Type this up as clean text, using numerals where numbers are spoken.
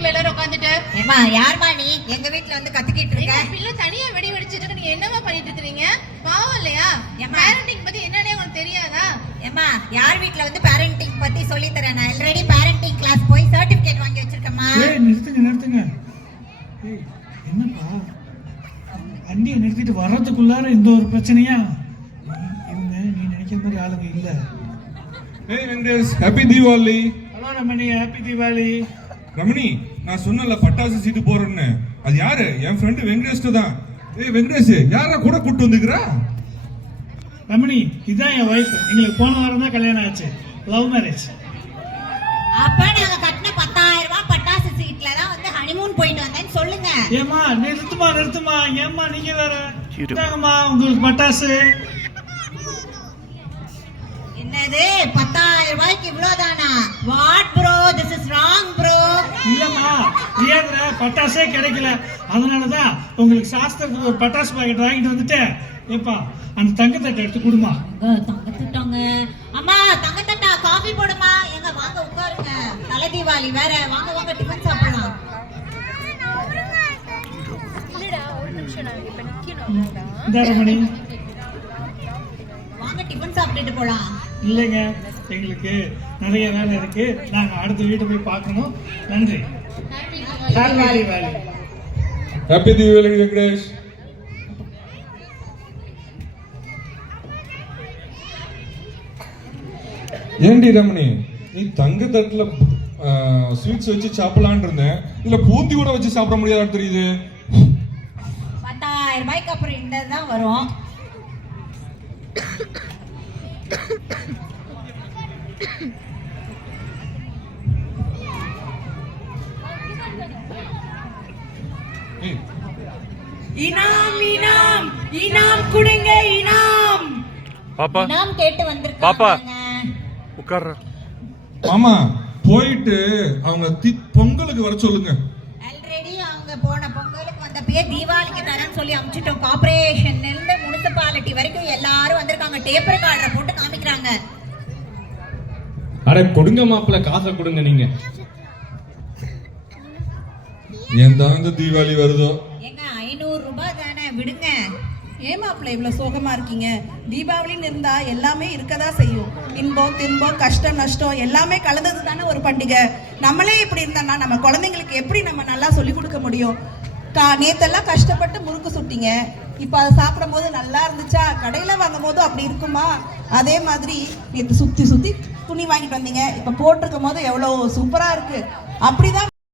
வீட்டுல எல்லாரும் உட்காந்துட்டு. ஏமா யார்மா நீ எங்க வீட்டுல வந்து கத்திக்கிட்டு இருக்க? பிள்ளை தனியா வெடி வெடிச்சிட்டு இருக்கு, நீங்க என்னமா பண்ணிட்டு இருக்கீங்க? பாவம் இல்லையா? பேரண்டிங் பத்தி என்னன்னே உங்களுக்கு தெரியாதா? ஏமா யார் வீட்டுல வந்து பேரண்டிங் பத்தி சொல்லி தரேன். நான் ஆல்ரெடி பேரண்டிங் கிளாஸ் போய் சர்டிபிகேட் வாங்கி வச்சிருக்கேம்மா. நிறுத்துங்க. என்னப்பா வண்டியை நிறுத்திட்டு வர்றதுக்குள்ளார இந்த ஒரு பிரச்சனையா? இவங்க நீ நினைக்கிற மாதிரி ஆளுங்க இல்ல. Hey Venkatesh, happy Deepavali. Hello Ramani, happy Deepavali. Ramani, நான் சொன்னல பட்டாசு சீட்டு போறேன்னு, அது யாரு? என் ஃப்ரெண்டு வெங்கடேஷ் தான். ஏய் வெங்கடேஷ், யாரா கூட கூட்டு வந்துக்கிறா? ரமணி, இதான் என் வைஃப். எங்களுக்கு போன வாரம் தான் கல்யாணம் ஆச்சு. Love marriage. அப்ப நாங்க கட்டின 10,000 ரூபாய் பட்டாசு சீட்ல தான் வந்து ஹனிமூன் போயிட்டு வந்தேன்னு சொல்லுங்க. ஏமா நிறுத்துமா. ஏமா நீங்க வேற. இதாங்கம்மா உங்களுக்கு பட்டாசு. என்னது 10,000 ரூபாய்க்கு இவ்வளவுதானா? What bro, this is wrong bro. இல்லம்மா, ஏதுல பட்டாசே கிடைக்கல. அதனாலதான் உங்களுக்கு சாஸ்திரத்துக்கு ஒரு பட்டாசு பாக்கெட் வாங்கிட்டு வந்துட்டு, ஏப்பா அந்த தங்கத்தட்டை எடுத்து கொடுமா. தங்கத்தட்டாங்க அம்மா, தங்கத்தட்டா காஃபி போடுமா. எங்க வாங்க உட்காருங்க, தலை தீபாவளி வேற. வாங்க டிஃபன் சாப்பிடலாம். ரமணி வாங்க டிஃபன் சாப்பிட்டுட்டு போலாம். இல்லைங்க, எங்களுக்கு நிறைய வேலை இருக்கு. நாங்க அடுத்த வீட்டை போய் பார்க்கணும். நன்றி. ஹாப்பி தீபாவளி வெங்கடேஷ். ஏண்டி ரமணி, நீ தங்க தட்டுல ஸ்வீட்ஸ் வச்சு சாப்பிடலான் இருந்தேன், இல்ல பூந்தி கூட வச்சு சாப்பிட முடியாத தெரியுது. 10,000 ரூபாய்க்கு அப்புறம் இந்ததான் வரும். இனாம் குடுங்க, இனாம். பாப்பா இனாம் கேட்டு வந்திருக்காங்க. பாப்பா உட்கார்ற. ஆமா, போயிட்டு அவங்க பொங்கலுக்கு வர சொல்லுங்க. ஆல்ரெடி அவங்க போன பொங்கலுக்கு வந்தப்பயே தீபாவளிக்கு தரேன்னு சொல்லி அனுப்பிச்சிட்டோம். கார்பரேஷன்ல இருந்து முனிசிபாலிட்டி வரைக்கும் எல்லாரும் வந்திருக்காங்க. டேப் ரெக்கார்டரை போட்டு காமிக்கிறாங்க. அட கொடுங்க மாப்பிள்ள, காசை கொடுங்க. நீங்க ஏன் தான் இந்த தீபாவளி வருதோ? ஏங்க 500 ரூபாய் தானே, விடுங்க. ஏமாப்பிள்ள இவ்வளவு சோகமா இருக்கீங்க? தீபாவளின்னு இருந்தா எல்லாமே இருக்கதா செய்யும். இன்பம் துன்பம் கஷ்டம் நஷ்டம் எல்லாமே கலந்தது தானே ஒரு பண்டிகை. நம்மளே இப்படி இருந்தோம்னா நம்ம குழந்தைங்களுக்கு எப்படி நம்ம நல்லா சொல்லி கொடுக்க முடியும்? நேத்தெல்லாம் கஷ்டப்பட்டு முறுக்கு சுட்டிங்க, இப்போ அதை சாப்பிடும் போது நல்லா இருந்துச்சா? கடையில் வாங்கும் போதும் அப்படி இருக்குமா? அதே மாதிரி நேற்று சுற்றி துணி வாங்கிட்டு வந்தீங்க, இப்போ போட்டிருக்கும் போது எவ்வளோ சூப்பராக இருக்கு. அப்படிதான்